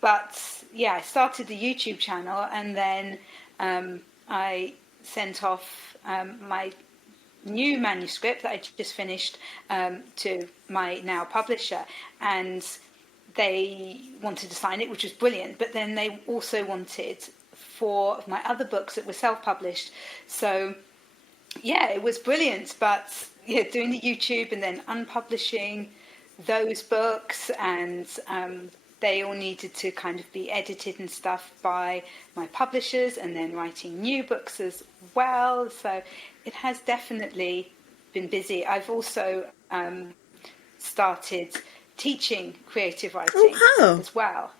but yeah, I started the YouTube channel, and then I sent off my new manuscript that I just finished to my now publisher, and they wanted to sign it, which was brilliant. But then they also wanted 4 of my other books that were self-published. So yeah, it was brilliant. But yeah, doing the YouTube and then unpublishing those books, and they all needed to kind of be edited and stuff by my publishers, and then writing new books as well. So it has definitely been busy. I've also started teaching creative writing wow. as well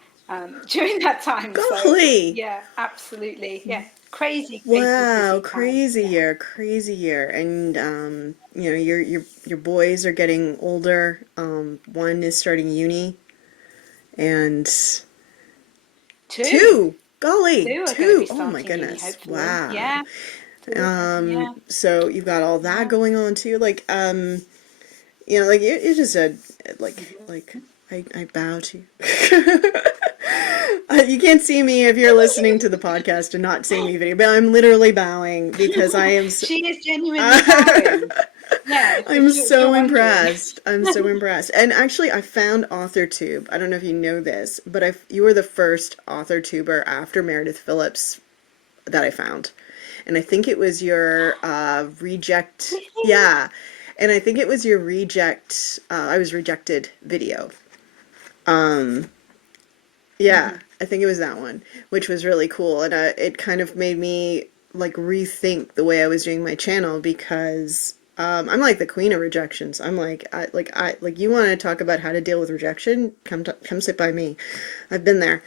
during that time. Golly. So yeah, absolutely. Yeah, crazy Wow, busy time. crazy Yeah. year, crazy year. And you know, your boys are getting older. One is starting uni, and Two. two, golly, Two are going to two. be Oh my starting uni, goodness. hopefully. Wow. Yeah. 2 of them. Yeah. So you've got all that Yeah. going on too. Like, you know, like you just said, like I bow to you. You can't see me if you're listening to the podcast and not seeing me video, but I'm literally bowing because I am so, She is genuinely bowing. Yeah, I'm if you're so wondering. impressed. I'm so impressed. And actually, I found AuthorTube. I don't know if you know this, but you were the first AuthorTuber after Meredith Phillips that I found. And I think it was your reject. Really? Yeah. And I think it was your reject. I was rejected video. Um, yeah, I think it was that one, which was really cool. And it kind of made me like rethink the way I was doing my channel because I'm like the queen of rejections. I'm like you want to talk about how to deal with rejection? Come sit by me. I've been there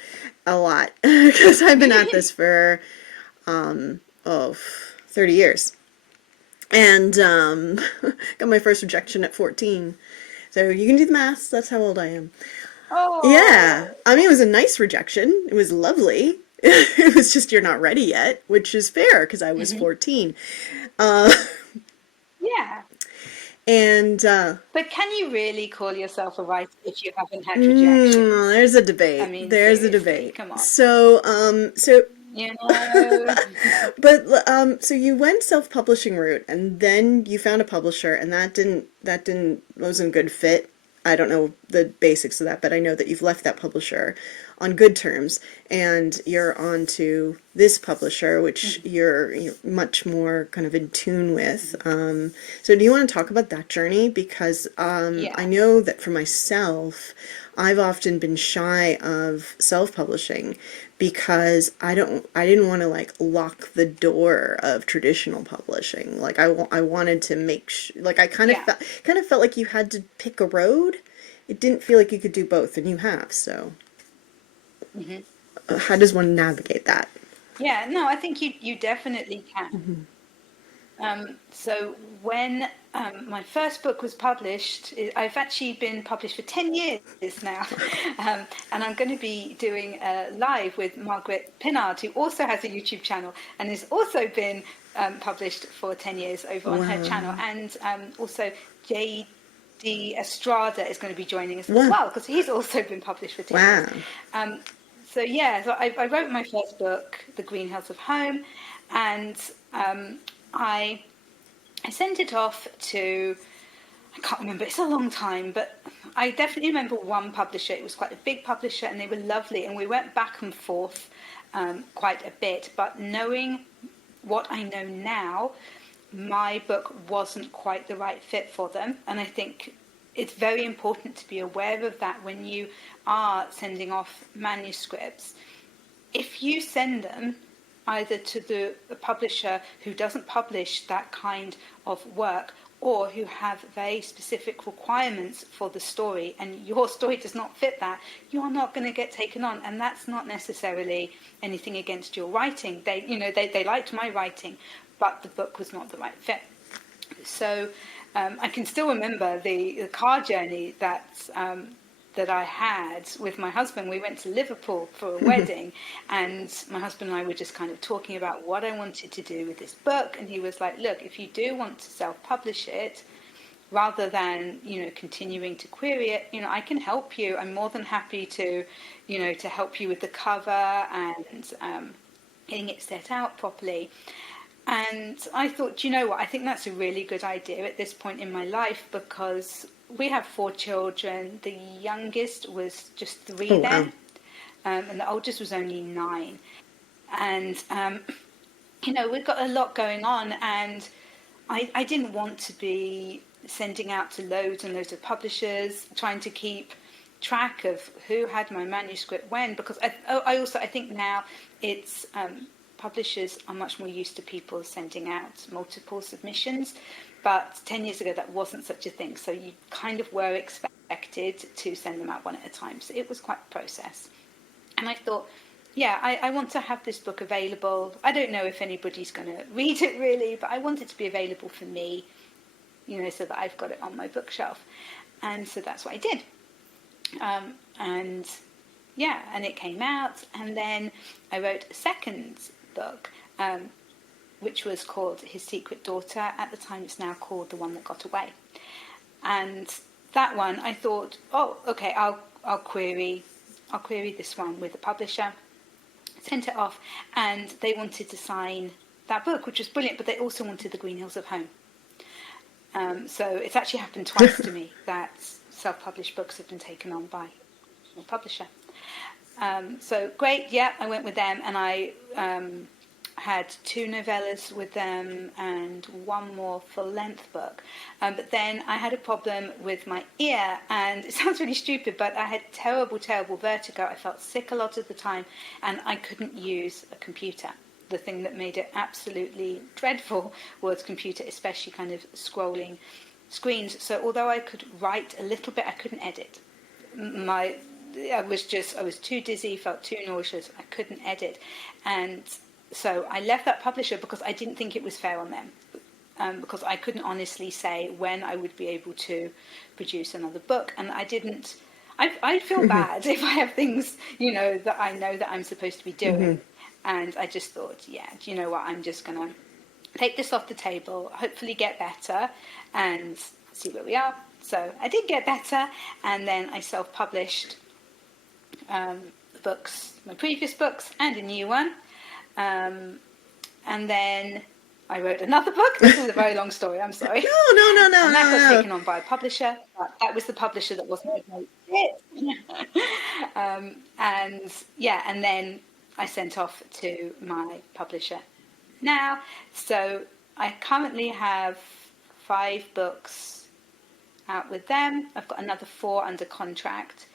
a lot because I've been at this for oh 30 years. And got my first rejection at 14. So you can do the math. That's how old I am. Yeah. Oh, I mean, it was a nice rejection. It was lovely. It was just you're not ready yet, which is fair because I was hmm 14. Uh, yeah. and But can you really call yourself a writer if you haven't had rejections? there's a I debate. mean, There's a seriously, debate. come on. So You know? but so you went self-publishing route, and then you found a publisher, and that wasn't a good fit. I don't know the basics of that, but I know that you've left that publisher on good terms, and you're on to this publisher, which you're much more kind of in tune with. So do you want to talk about that journey? Because I Yeah. know that for myself, I've often been shy of self-publishing because I didn't want to like lock the door of traditional publishing. Like I wanted to like I Yeah. kind of felt like you had to pick a road. It didn't feel like you could do both, and you have. So hmm how does one navigate that? Yeah, no, I think you definitely can. So when my first book was published, I've actually been published for 10 years now. And I'm going to be doing a live with Margaret Pinard, who also has a YouTube channel and has also been published for 10 years over on her channel. Wow. And also JD Estrada is going to be joining us as Wow. well, because he's also been published for 10 years. Wow. Um, so yeah, so I wrote my first book, The Greenhouse of Home, and I sent it off to, I can't remember, it's a long time, but I definitely remember one publisher. It was quite a big publisher, and they were lovely, and we went back and forth quite a bit. But knowing what I know now, my book wasn't quite the right fit for them. And I think it's very important to be aware of that when you are sending off manuscripts. If you send them either to the publisher who doesn't publish that kind of work, or who have very specific requirements for the story, and your story does not fit that, you are not going to get taken on. And that's not necessarily anything against your writing. They liked my writing, but the book was not the right fit. So I can still remember the car journey that I had with my husband. We went to Liverpool for a wedding, and my husband and I were just kind of talking about what I wanted to do with this book. And he was like, look, if you do want to self-publish it, rather than, continuing to query it, I can help you. I'm more than happy to, to help you with the cover and getting it set out properly. And I thought, what? I think that's a really good idea at this point in my life, because we have 4 children. The youngest was just 3 Oh, wow. then, and the oldest was only 9. And, we've got a lot going on, and I didn't want to be sending out to loads and loads of publishers, trying to keep track of who had my manuscript when, because I think now it's publishers are much more used to people sending out multiple submissions, but 10 years ago that wasn't such a thing, so you kind of were expected to send them out one at a time, so it was quite a process. And I thought, yeah, I want to have this book available. I don't know if anybody's going to read it really, but I want it to be available for me, so that I've got it on my bookshelf. And so that's what I did. And yeah, and it came out. And then I wrote a second book, which was called His Secret Daughter. At the time, it's now called The One That Got Away. And that one, I thought, oh, okay, I'll query this one with the publisher. Sent it off, and they wanted to sign that book, which was brilliant, but they also wanted the Green Hills of Home. So it's actually happened twice to me that self-published books have been taken on by a publisher. So great, yeah, I went with them, and I had 2 novellas with them and 1 more full-length book. But then I had a problem with my ear, and it sounds really stupid, but I had terrible, terrible vertigo. I felt sick a lot of the time, and I couldn't use a computer. The thing that made it absolutely dreadful was computer, especially kind of scrolling screens. So although I could write a little bit, I couldn't edit. I was too dizzy, felt too nauseous. I couldn't edit. And so I left that publisher because I didn't think it was fair on them, because I couldn't honestly say when I would be able to produce another book. And I feel bad if I have things, that I know that I'm supposed to be doing. And I just thought, yeah, do you know what? I'm just going to take this off the table, hopefully get better, and see where we are. So I did get better, and then I self-published the books, my previous books, and a new one. And then I wrote another book. This is a very long story, I'm sorry. No. And that got taken on by a publisher. But that was the publisher that wasn't a great fit. And then I sent off to my publisher now. So I currently have 5 books out with them. I've got another 4 under contract.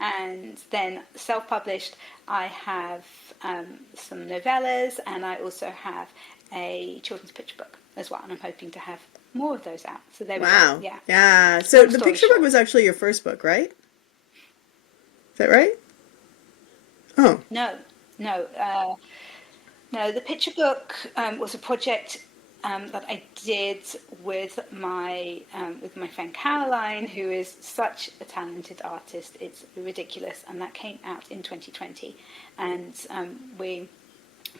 And then self-published, I have some novellas, and I also have a children's picture book as well, and I'm hoping to have more of those out. So there we go. Yeah. So the picture book was actually your first book, right? Is that right? Oh. No. The picture book was a project that I did with my friend Caroline, who is such a talented artist. It's ridiculous, and that came out in 2020, and we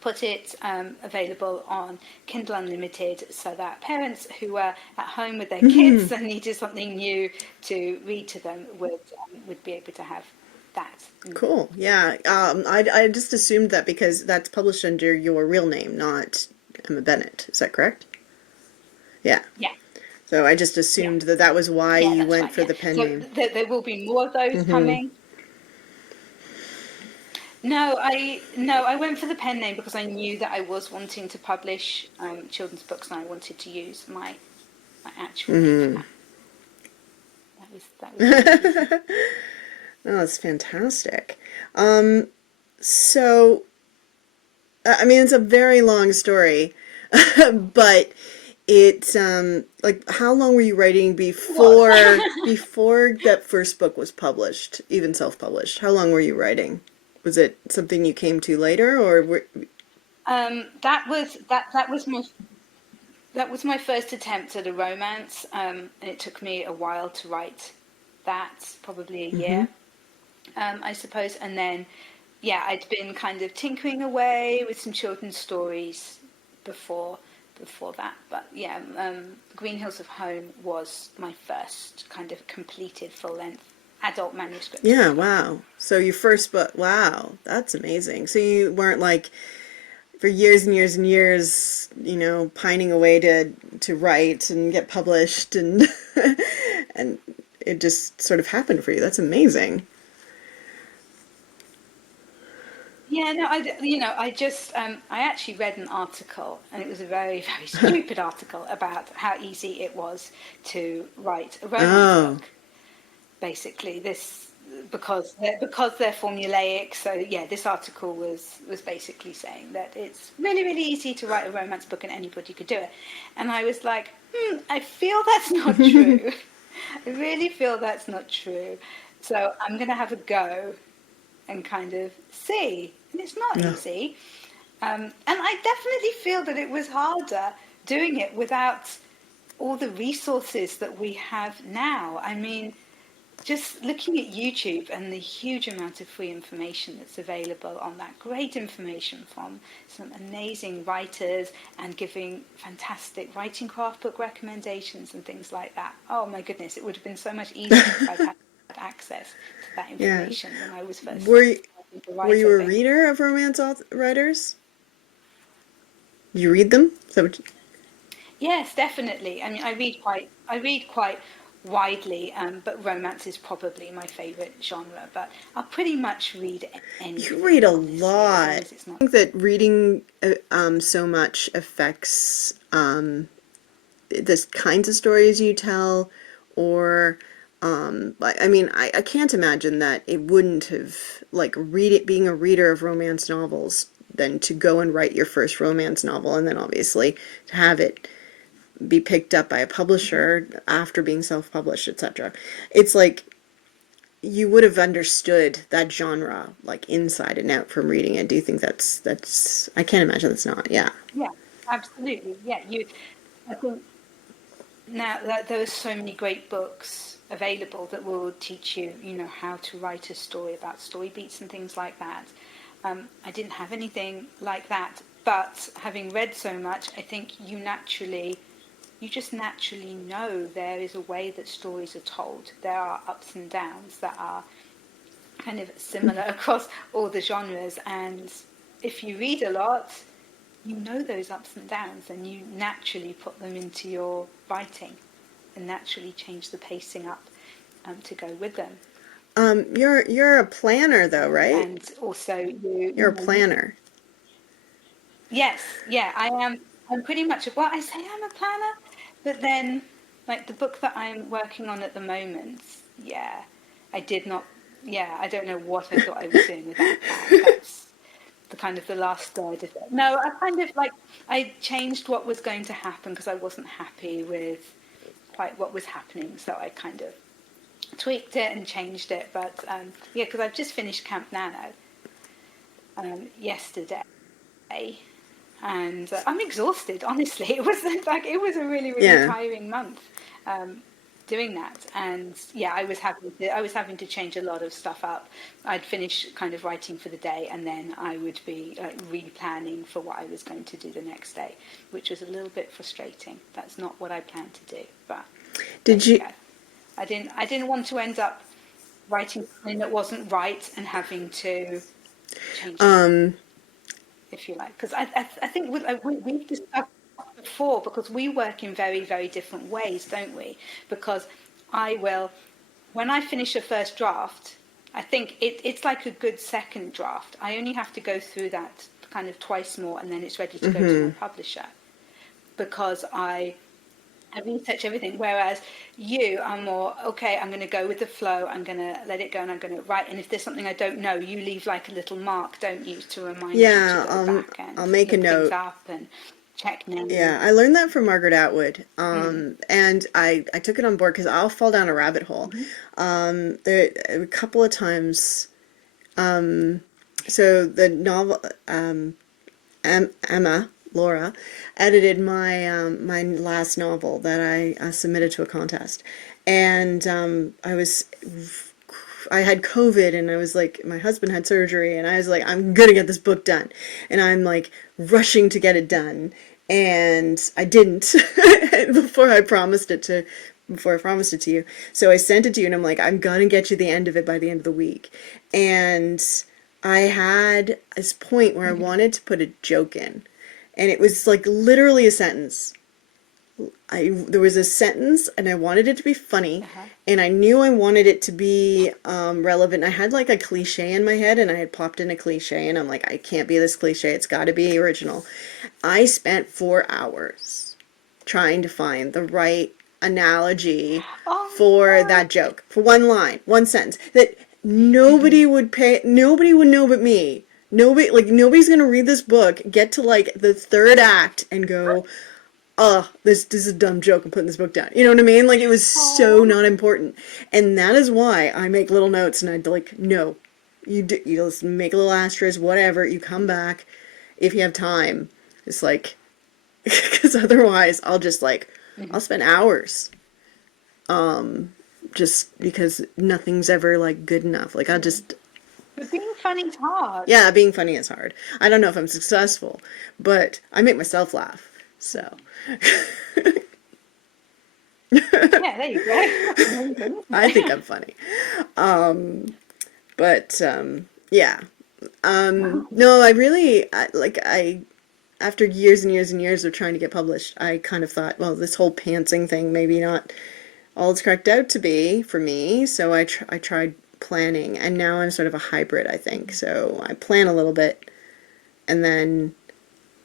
put it available on Kindle Unlimited, so that parents who were at home with their kids and needed something new to read to them would be able to have that. Cool. Yeah. I just assumed that because that's published under your real name, not Emma Bennett. Is that correct? Yeah. Yeah. So I just assumed that was why you went for the pen name. There will be more of those coming. No, I went for the pen name because I knew that I was wanting to publish children's books, and I wanted to use my actual name for that. That was Oh, that's fantastic. So, I mean, it's a very long story, but it's like, how long were you writing before that first book was published, even self-published? How long were you writing? Was it something you came to later, or that was my first attempt at a romance, and it took me a while to write that, probably a year. I suppose, and then I'd been kind of tinkering away with some children's stories before, before that. But yeah, Green Hills of Home was my first kind of completed full-length adult manuscript Yeah, novel. wow. So your first book, wow, that's amazing. So you weren't like for years and years and years, pining away to write and get published and and it just sort of happened for you. That's amazing. Yeah, no, I just, I actually read an article, and it was a very, very stupid article about how easy it was to write a romance Oh, book. Basically, because they're formulaic. So yeah, this article was basically saying that it's really, really easy to write a romance book, and anybody could do it. And I was like, I feel that's not true. I really feel that's not true. So I'm going to have a go and kind of see. And it's not no. easy. And I definitely feel that it was harder doing it without all the resources that we have now. I mean, just looking at YouTube and the huge amount of free information that's available on that, great information from some amazing writers and giving fantastic writing craft book recommendations and things like that. Oh my goodness, it would have been so much easier if I'd had access to that Yeah. information when I was first Were you, starting to were write, you I a think. reader of writers? Did you read them? Is that what Yes, definitely. I mean, I read quite widely, but romance is probably my favorite genre. But I'll pretty much read you read anything, a honestly, as long lot. as it's I not. think that reading so much affects the kinds of stories you tell, or I mean, I can't imagine that it wouldn't have like being a reader of romance novels, then to go and write your first romance novel, and then obviously to have it be picked up by a Mhm. publisher after being self-published, etc. It's like you would have understood that genre like inside and out from reading it. Do you think that's I can't imagine that's not. Yeah. Yeah, absolutely. Yeah, I think now that there are so many great books available that will teach you, how to write a story about story beats and things like that. I didn't have anything like that, but having read so much, I think you just naturally know there is a way that stories are told. There are ups and downs that are kind of similar across all the genres, and if you read a lot, you know those ups and downs, and you naturally put them into your writing and naturally change the pacing up to go with them. You're a planner though, right? And also, you, You're you a know, you, planner. yes, yeah, I am. I'm pretty much, well, I say I'm a planner, but then, like the book that I'm working on at the moment, yeah, I did not, yeah, I don't know what I thought I was doing without a plan. That's the kind of the last third of it. No, I kind of like, I changed what was going to happen because I wasn't happy with quite what was happening. So I kind of tweaked it and changed it. But yeah, because I've just finished Camp Nano yesterday, and I'm exhausted. Honestly, it was a really, really Yeah. tiring month um, doing that. And yeah, I was having to change a lot of stuff up. I'd finish kind of writing for the day, and then I would be like replanning for what I was going to do the next day, which was a little bit frustrating. That's not what I planned to do, but there Did you you go. I didn't want to end up writing something that wasn't right and having to change it, um if you like, because I think we've discussed before, because we work in very, very different ways, don't we? Because I will, when I finish a first draft, I think it's like a good second draft. I only have to go through that kind of twice more, and then it's ready to go to my mhm. publisher, because I research everything. Whereas you are more, okay, I'm going to go with the flow, I'm going to let it go, and I'm going to write. And if there's something I don't know, you leave like a little mark, don't you, to remind you to Yeah, go back I'll and make a look things note. up and check names. Yeah, I learned that from Margaret Atwood. Mm. And I took it on board because I'll fall down a rabbit hole. Hmm. There a couple of times. So the novel, Emma, Laura, edited my last novel that I submitted to a contest, and I had COVID, and I was like, my husband had surgery, and I was like, I'm gonna get this book done, and I'm like rushing to get it done, and I didn't before I promised it to before I promised it to you. So I sent it to you and I'm like, I'm gonna get you the end of it by the end of the week. And I had this point where I wanted to put a joke in. And it was like literally a sentence. There was a sentence and I wanted it to be funny, Uh-huh. and I knew I wanted it to be relevant. I had like a cliche in my head and I had popped in a cliche and I'm like, I can't be this cliche, it's got to be original. I spent 4 hours trying to find the right analogy Oh for no. that joke, for one line, one sentence that nobody would know but me. Nobody's gonna read this book, get to like the third act and go, oh, this is a dumb joke, I'm putting this book down. You know what I mean? Like, it was so Oh. not important. And that is why I make little notes and I'd like, no, you just make a little asterisk, whatever, you come back if you have time. It's like, because otherwise I'll just like, I'll spend hours just because nothing's ever like good enough. Like, I'll just, But being funny's hard. yeah, being funny is hard. I don't know if I'm successful, but I make myself laugh. So. Yeah, there you go. I think I'm funny. But yeah. No, I after years and years and years of trying to get published, I kind of thought, well, this whole pantsing thing maybe not all it's cracked out to be for me. So I tried planning, and now I'm sort of a hybrid, I think. So I plan a little bit, and then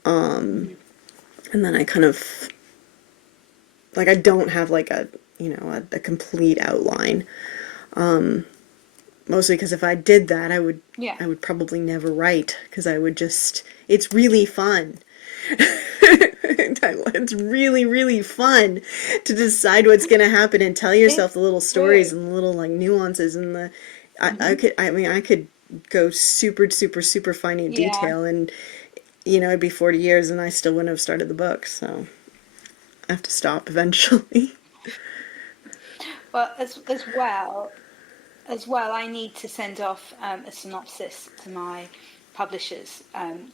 I kind of like, I don't have like a complete outline. Mostly because if I did that, Yeah. I would probably never write, because I would just, it's really fun. It's really, really fun to decide what's going to happen and tell yourself It's the little true. stories and the little like nuances and Hmm. I could go super, super, super fine in Yeah. detail, and it'd be 40 years and I still wouldn't have started the book. So I have to stop eventually. But as well, I need to send off a synopsis to my publishers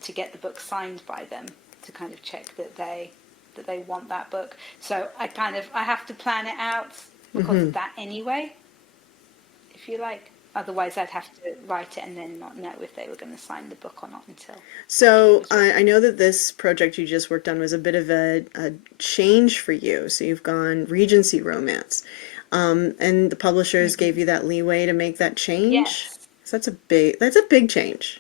to get the book signed by them to kind of check that they want that book. So I have to plan it out because of that anyway, if you like. Otherwise, I'd have to write it and then not know if they were going to sign the book or not until after it So was I written. know that this project you just worked on was a bit of a change for you. So you've gone Regency romance, and the publishers gave Hmm. you that leeway to make that change. Yes. So that's a big change.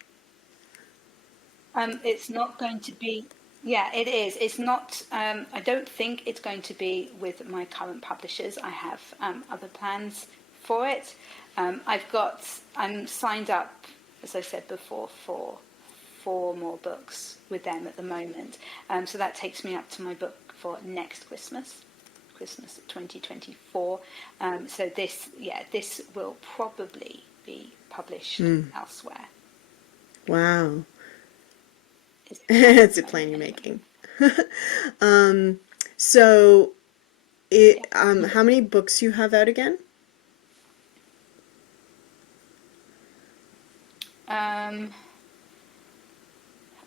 It's not going to be. Yeah, it is. It's not. I don't think it's going to be with my current publishers. I have other plans for it. I'm signed up, as I said before, for 4 more books with them at the moment. So that takes me up to my book for next Christmas, Christmas 2024. So this will probably be published elsewhere. Wow. Is the plan at It's the a plan moment, you're anyway. making. So Yeah. how many books you have out again? Um,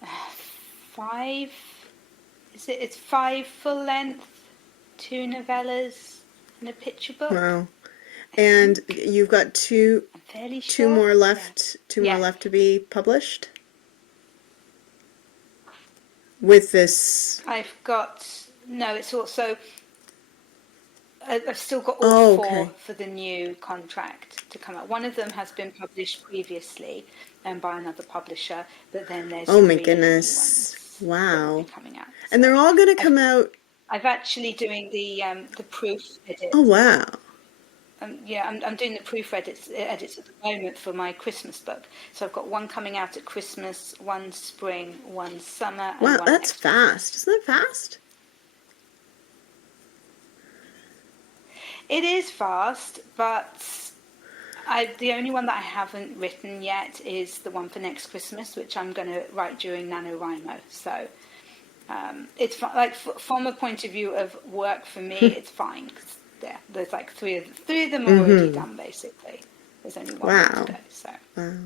5. Is it? It's 5 full length, 2 novellas, and a picture book. Wow. I And think. you've got I'm fairly sure. Yeah. two more Yeah. left to be published with this. I've got. No, it's also. I've still got all Oh, 4 okay. for the new contract to come out. One of them has been published previously by another publisher, but then there's Oh my 3 new goodness. ones that will be Wow. coming out. And they're So all going to I've come out. I've actually doing the proof Oh, edits. wow. Yeah, I'm doing the proof edits at the moment for my Christmas book. So I've got one coming out at Christmas, one spring, one summer, and Wow, one that's next fast. Christmas. Isn't that fast? It is fast, but the only one that I haven't written yet is the one for next Christmas, which I'm going to write during NaNoWriMo. So it's like from a point of view of work for me, it's fine because there's like three of them are already done basically. There's only one more to Wow. go. So Wow.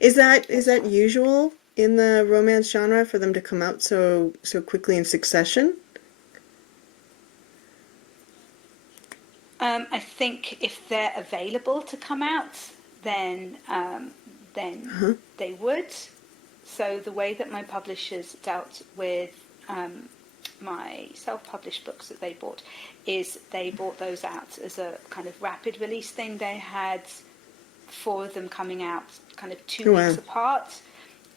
Is that's that fine. usual in the romance genre for them to come out so quickly in succession? I think if they're available to come out, then then Uh-huh. they would. So the way that my publishers dealt with my self-published books that they bought is they bought those out as a kind of rapid release thing. They had four of them coming out kind of two Oh, weeks wow. apart,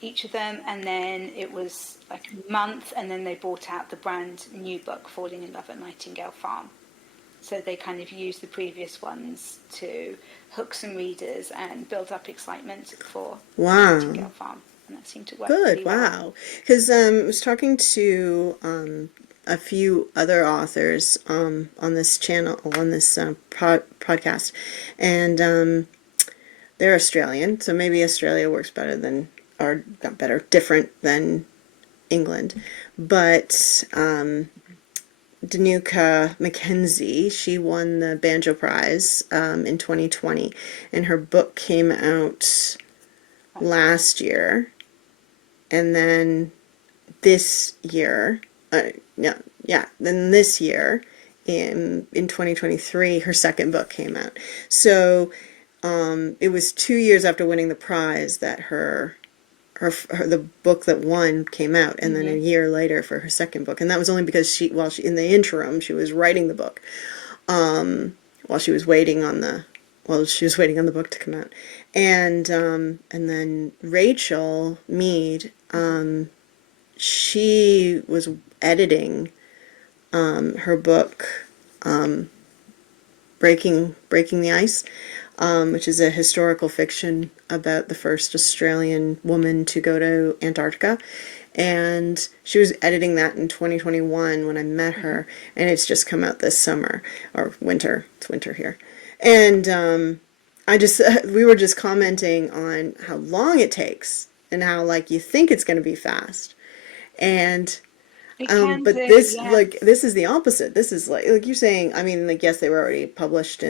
each of them, and then it was like a month, and then they brought out the brand new book, Falling in Love at Nightingale Farm. So they kind of used the previous ones to hook some readers and build up excitement for Wow. Nightingale Farm, and that seemed to work Good. really well. Wow. Because I was talking to a few other authors on this channel, on this podcast, and they're Australian, so maybe Australia works better than, or not better, different than England. But Danuka Mackenzie, she won the Banjo Prize in 2020, and her book came out last year, and then this year, then this year in 2023, her second book came out. So it was 2 years after winning the prize that her the book that won came out, and then a Mm-hmm. year later for her second book, and that was only because while she in the interim she was writing the book, while she was waiting on the book to come out, and then Rachel Mead, she was editing her book, Breaking the Ice, which is a historical fiction about the first Australian woman to go to Antarctica. And she was editing that in 2021 when I met Mm-hmm. her, and it's just come out this summer or winter. It's winter here, and I just we were just commenting on how long it takes and how like you think it's going to be fast, and It can but do, this yes. like this is the opposite. This is like you're saying. I mean, like yes, they were already published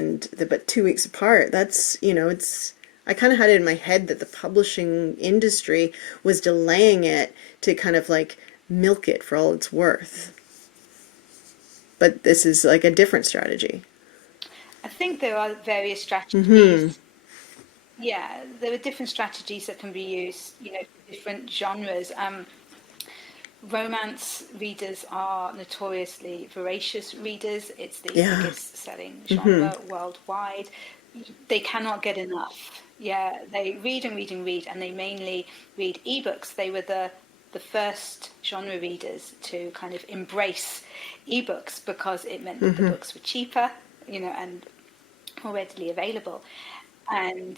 but 2 weeks apart. That's it's. I kind of had it in my head that the publishing industry was delaying it to kind of like milk it for all it's worth. But this is like a different strategy. I think there are various Mm-hmm. strategies. Yeah, there are different strategies that can be used, for different genres. Romance readers are notoriously voracious readers. It's the Yeah. biggest selling Mm-hmm. genre worldwide. They cannot get enough. Yeah, they read and read and read, and they mainly read ebooks. They were the first genre readers to kind of embrace ebooks because it meant that the Mm-hmm. books were cheaper, and more readily available. And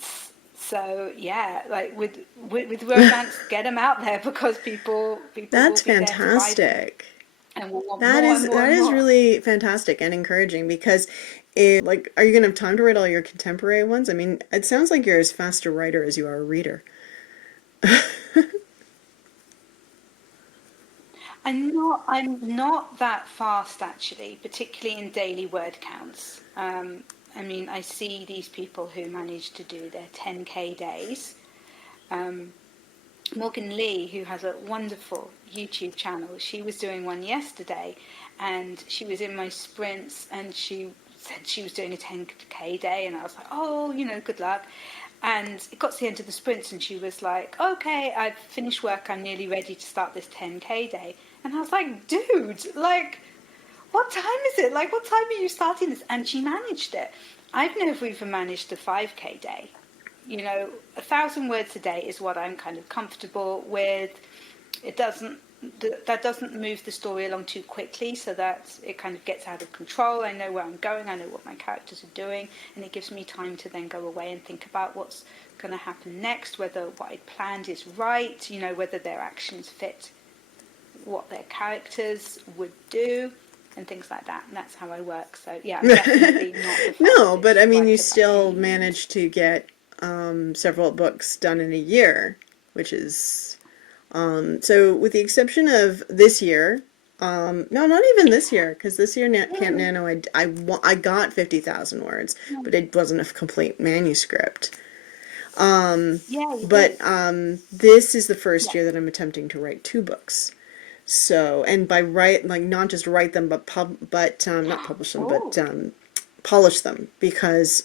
so, yeah, like with romance, get them out there because people will That's be there to buy them fantastic. and will want That more and is more that and is more. really fantastic and encouraging because like are you gonna have time to write all your contemporary ones? I mean, it sounds like you're as fast a writer as you are a reader. I'm not that fast actually, particularly in daily word counts. I mean, I see these people who manage to do their 10K days. Um, Morgan Lee, who has a wonderful YouTube channel, she was doing one yesterday, and she was in my sprints, and she said she was doing a 10K day, and I was like, oh, good luck. And it got to the end of the sprints, and she was like, okay, I've finished work, I'm nearly ready to start this 10K day. And I was like, dude, like, what time is it? Like, what time are you starting this? And she managed it. I've never even managed a 5K day. 1,000 words a day is what I'm kind of comfortable with. It doesn't that doesn't move the story along too quickly, so that it kind of gets out of control. I know where I'm going, I know what my characters are doing, and it gives me time to then go away and think about what's going to happen next, whether what I planned is right, whether their actions fit what their characters would do, and things like that. And that's how I work. So yeah, I'm definitely not the No, but I fastest mean, you writer by still any means. managed to get several books done in a year, which is so with the exception of this year. No, not even this year, because this year Camp Mm, Nano, I got 50,000 words, mm. but it wasn't a complete manuscript. Yeah, you But did. this is the first Yeah. year that I'm attempting to write two books. So, and by write, like not just write them, but not publish them, but Oh, polish them because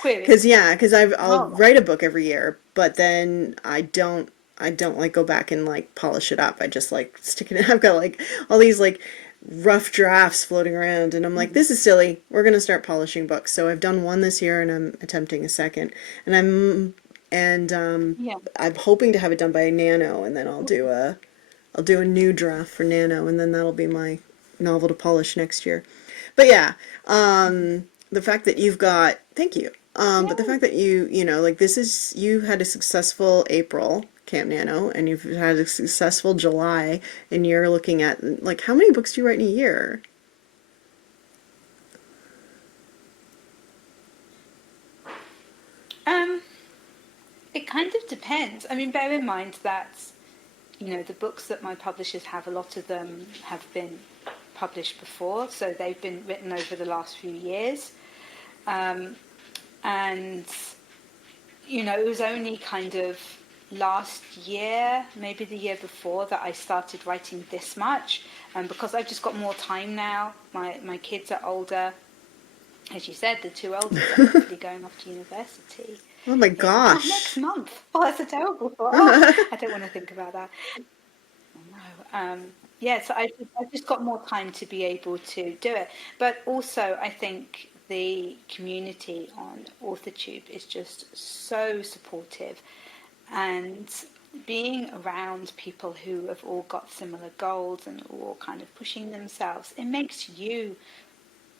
query. yeah, because I'll Oh, write a book every year, but then I don't like go back and like polish it up. I just like stick it. I've got like all these like rough drafts floating around, and I'm like, mm, this is silly. We're gonna start polishing books. So I've done one this year, and I'm attempting a second, and and yeah. I'm hoping to have it done by Nano, and then I'll do a new draft for Nano, and then that'll be my novel to polish next year. But yeah, the fact that you've got, thank you. But the Yeah. fact that you know, like this is, you had a successful April Camp Nano, and you've had a successful July, and you're looking at, like, how many books do you write in a year? Um, it kind of depends. I mean, bear in mind that, the books that my publishers have, a lot of them have been published before, so they've been written over the last few years. Um, and, it was only kind of last year, maybe the year before, that I started writing this much. And because I've just got more time now, my kids are older. As you said, the two oldest are hopefully going off to university. Oh my Yeah. Oh, next gosh. month. Oh, that's a terrible thought. Oh, I don't want to think about that. No. Yeah, so I've just got more time to be able to do it. But also, I think the community on AuthorTube is just so supportive. And being around people who have all got similar goals and all kind of pushing themselves, it makes you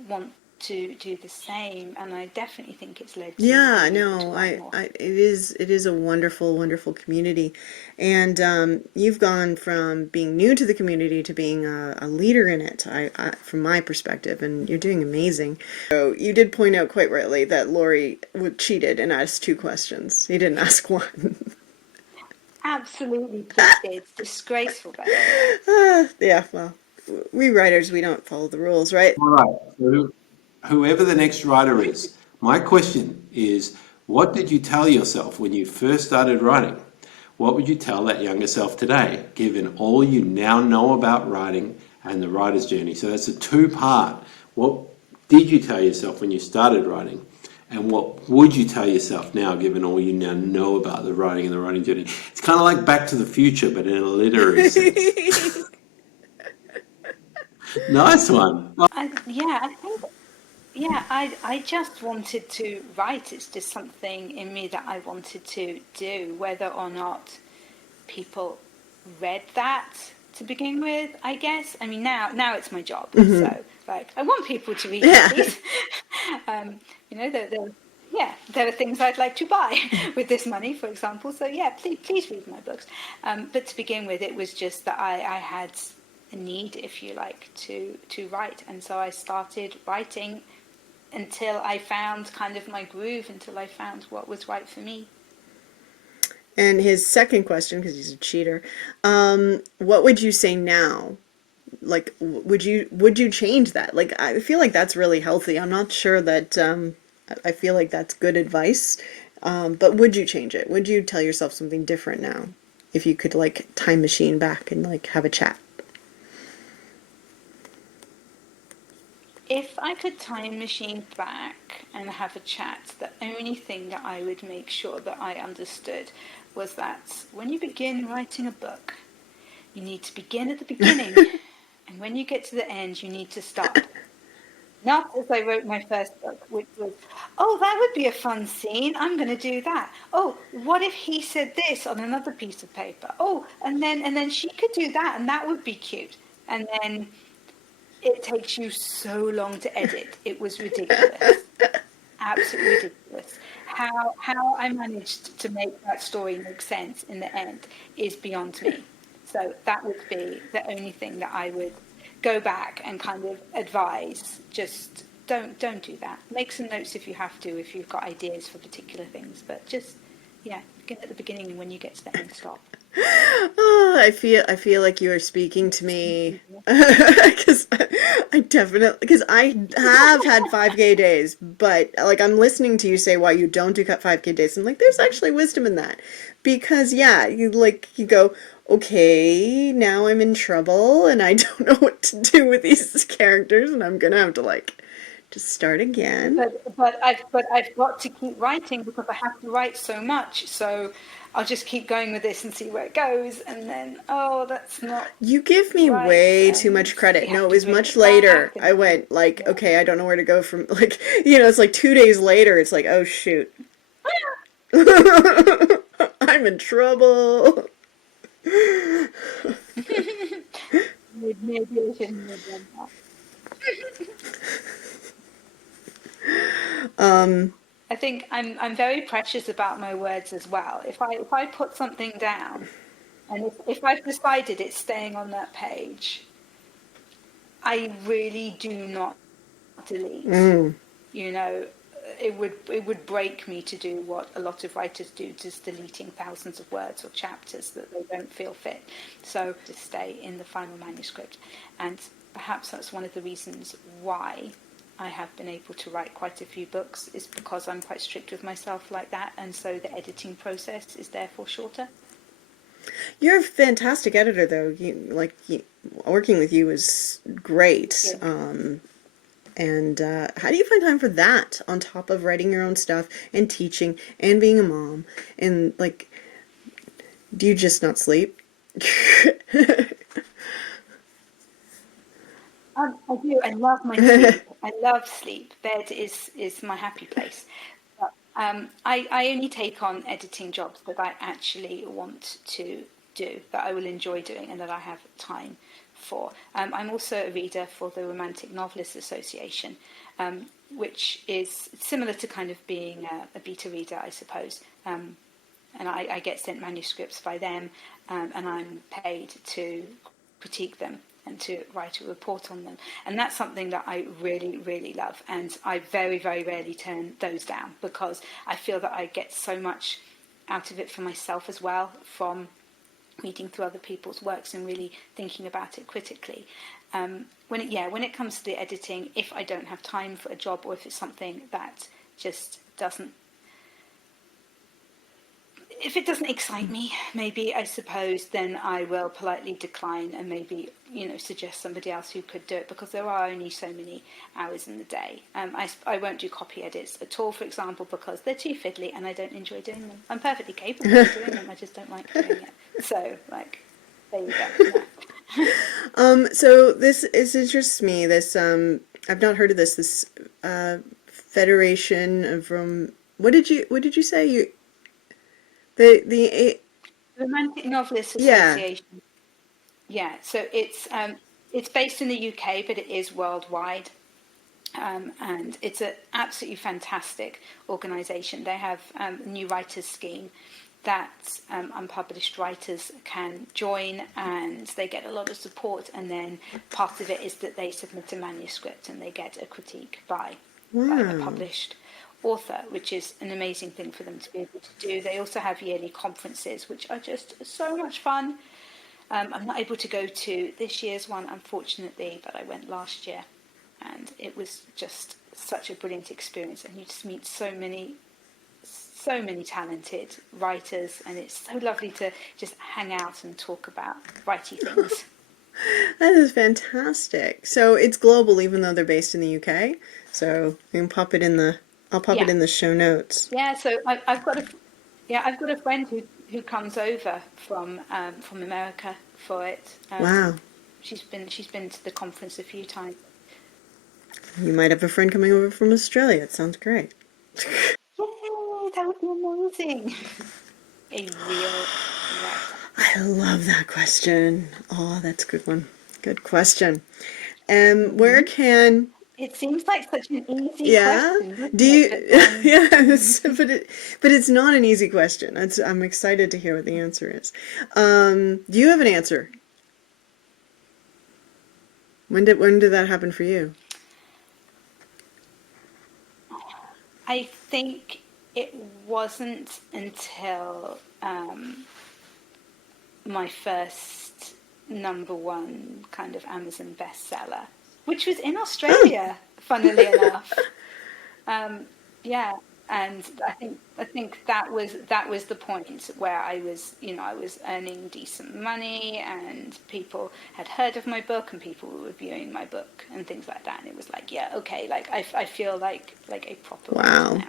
want to do the same. And I definitely think it's led to me Yeah, being able to no, write more. it is a wonderful, wonderful community, and you've gone from being new to the community to being a leader in it. From my perspective, and you're doing amazing. So you did point out quite rightly that Lori cheated and asked two questions. He didn't ask one. Absolutely cheated. It's disgraceful, Beth. Yeah, well, we writers, we don't follow the rules, right? All right. So whoever the next writer is, my question is, what did you tell yourself when you first started writing? What would you tell that younger self today, given all you now know about writing and the writer's journey? So that's a two-part. What did you tell yourself when you started writing? And what would you tell yourself now, given all you now know about the writing and the writing journey? It's kind of like Back to the Future, but in a literary sense. Nice one. I think, yeah, I just wanted to write. It's just something in me that I wanted to do, whether or not people read that to begin with, I guess. I mean, now it's my job, so like I want people to read my Yeah. piece. Yeah, there are things I'd like to buy with this money, for example. So yeah, please read my books. But to begin with, it was just that I had a need, if you like, to write, and so I started writing until I found kind of my groove, until I found what was right for me. And his second question, because he's a cheater, what would you say now? Like, would you change that? Like, I feel like that's really healthy. I'm not sure that I feel like that's good advice. But would you change it? Would you tell yourself something different now? If you could like time machine back and like have a chat. If I could time machine back and have a chat, the only thing that I would make sure that I understood was that when you begin writing a book, you need to begin at the beginning, and when you get to the end, you need to stop. Not as I wrote my first book, which was, oh, that would be a fun scene. I'm going to do that. Oh, what if he said this on another piece of paper? Oh, and then she could do that, and that would be cute. And then it takes you so long to edit. It was ridiculous, absolutely ridiculous. How I managed to make that story make sense in the end is beyond me. So that would be the only thing that I would go back and kind of advise. Just don't do that. Make some notes if you have to, if you've got ideas for particular things, but just yeah, begin at the beginning, and when you get to the end, stop. Oh, I feel like you are speaking to me because I definitely, because I have had 5K days, but like I'm listening to you say why you don't do cut 5K days. I'm like, there's actually wisdom in that. Because yeah, you go, okay, now I'm in trouble and I don't know what to do with these characters and I'm gonna have to like just start again. But I've got to keep writing because I have to write so much. So I'll just keep going with this and see where it goes. And then, oh, that's not You give me right. way too And much we credit. No, have it to was bring much it back. later. And I then, went like, yeah. okay, I don't know where to go from like, it's like 2 days later. It's like, oh shoot. I'm in trouble. Maybe I shouldn't have done that. I think I'm very precious about my words as well. If I put something down, and if I've decided it's staying on that page, I really do not delete. Mm. You know, it would break me to do what a lot of writers do, just deleting thousands of words or chapters that they don't feel fit. So to stay in the final manuscript, and perhaps that's one of the reasons why I have been able to write quite a few books, is because I'm quite strict with myself like that, and so the editing process is therefore shorter. You're a fantastic editor, though. Working with you is great. Yeah. And how do you find time for that on top of writing your own stuff and teaching and being a mom? And like, do you just not sleep? I do. I love my sleep. I love sleep. Bed is my happy place. But, I only take on editing jobs that I actually want to do, that I will enjoy doing, and that I have time for. I'm also a reader for the Romantic Novelists Association, which is similar to kind of being a beta reader, I suppose. And I get sent manuscripts by them, and I'm paid to critique them and to write a report on them. And that's something that I really, really love. And I very, very rarely turn those down, because I feel that I get so much out of it for myself as well, from reading through other people's works and really thinking about it critically. When it comes to the editing, if I don't have time for a job, or if it's something that just doesn't, if it doesn't excite me, maybe, I suppose, then I will politely decline and maybe, suggest somebody else who could do it, because there are only so many hours in the day. I won't do copy edits at all, for example, because they're too fiddly and I don't enjoy doing them. I'm perfectly capable of doing them, I just don't like doing it. So, there you go. So this interests me. I've not heard of this Federation of what did you say? The Romantic Novelists yeah. Association. Yeah, so it's based in the UK, but it is worldwide. And it's an absolutely fantastic organisation. They have a new writers scheme that unpublished writers can join, and they get a lot of support. And then part of it is that they submit a manuscript and they get a critique by a published author, which is an amazing thing for them to be able to do. They also have yearly conferences, which are just so much fun. I'm not able to go to this year's one, unfortunately, but I went last year, and it was just such a brilliant experience. And you just meet so many talented writers, and it's so lovely to just hang out and talk about writing things. That is fantastic. So it's global, even though they're based in the UK. So you can pop it in the. I'll pop it Yeah, in the show notes. yeah. So I've got a friend who comes over from America for it. Wow. She's been to the conference a few times. You might have a friend coming over from Australia. It sounds great. Yay, that would be amazing. A real writer. I love that question. Oh, that's a good one. Good question. Where Mm-hmm. can It seems like such an easy yeah? question, doesn't Do it? you But yes, but it's not an easy question. I'm excited to hear what the answer is. Do you have an answer? When did that happen for you? I think it wasn't until my first number one kind of Amazon bestseller which was in Australia, funnily enough. Yeah, and I think that was the point where I was, I was earning decent money, and people had heard of my book, and people were reviewing my book and things like that. And it was like, yeah, okay, like I feel like a proper writer Wow. now.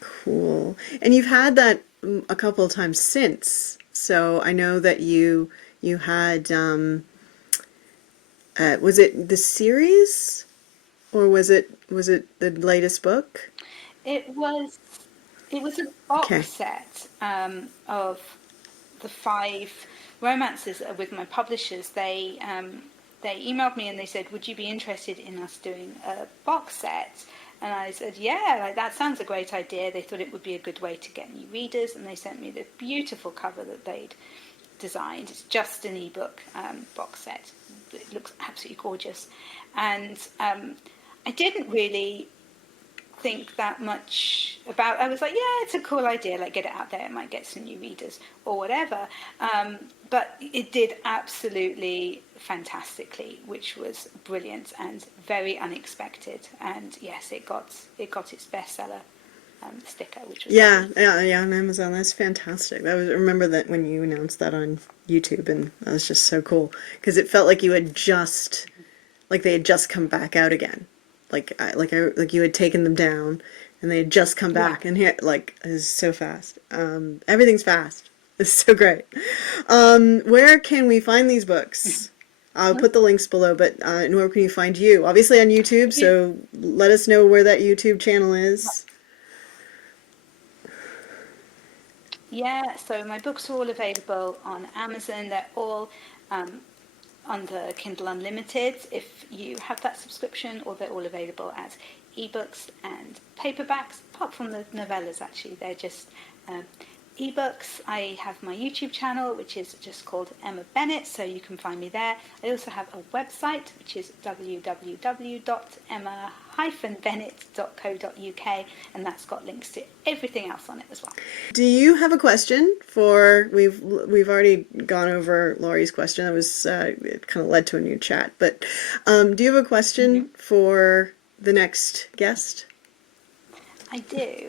Cool. And you've had that a couple of times since. So I know that you had was it the series or was it the latest book? It was it was a box Okay. set of the 5 romances with my publishers. They emailed me and they said, "Would you be interested in us doing a box set?" And I said, "Yeah, like that sounds a great idea." They thought it would be a good way to get new readers, and they sent me the beautiful cover that they'd designed. It's just an ebook box set. It looks absolutely gorgeous, and I didn't really think that much about. I was like, yeah, it's a cool idea, like get it out there, it might get some new readers or whatever. But it did absolutely fantastically, which was brilliant and very unexpected. And yes, it got its bestseller sticker, which was Yeah, lovely. yeah, on Amazon. That's fantastic. I remember that when you announced that on YouTube, and that was just so cool because it felt like you had just, like they had just come back out again, like you had taken them down, and they had just come Yeah. back, and here, like, it was so fast. Everything's fast. It's so great. Where can we find these books? I'll put the links below, but and where can you find you? Obviously on YouTube, You- so let us know where that YouTube channel is. Yeah, so my books are all available on Amazon. They're all under Kindle Unlimited if you have that subscription, or they're all available as ebooks and paperbacks, apart from the novellas, actually. They're just um, ebooks. I have my YouTube channel, which is just called Emma Bennett, so you can find me there. I also have a website, which is www.emma-bennett.co.uk, and that's got links to everything else on it as well. Do you have a question for, we've already gone over Laurie's question. That was it kind of led to a new chat, but do you have a question for the next guest? I do.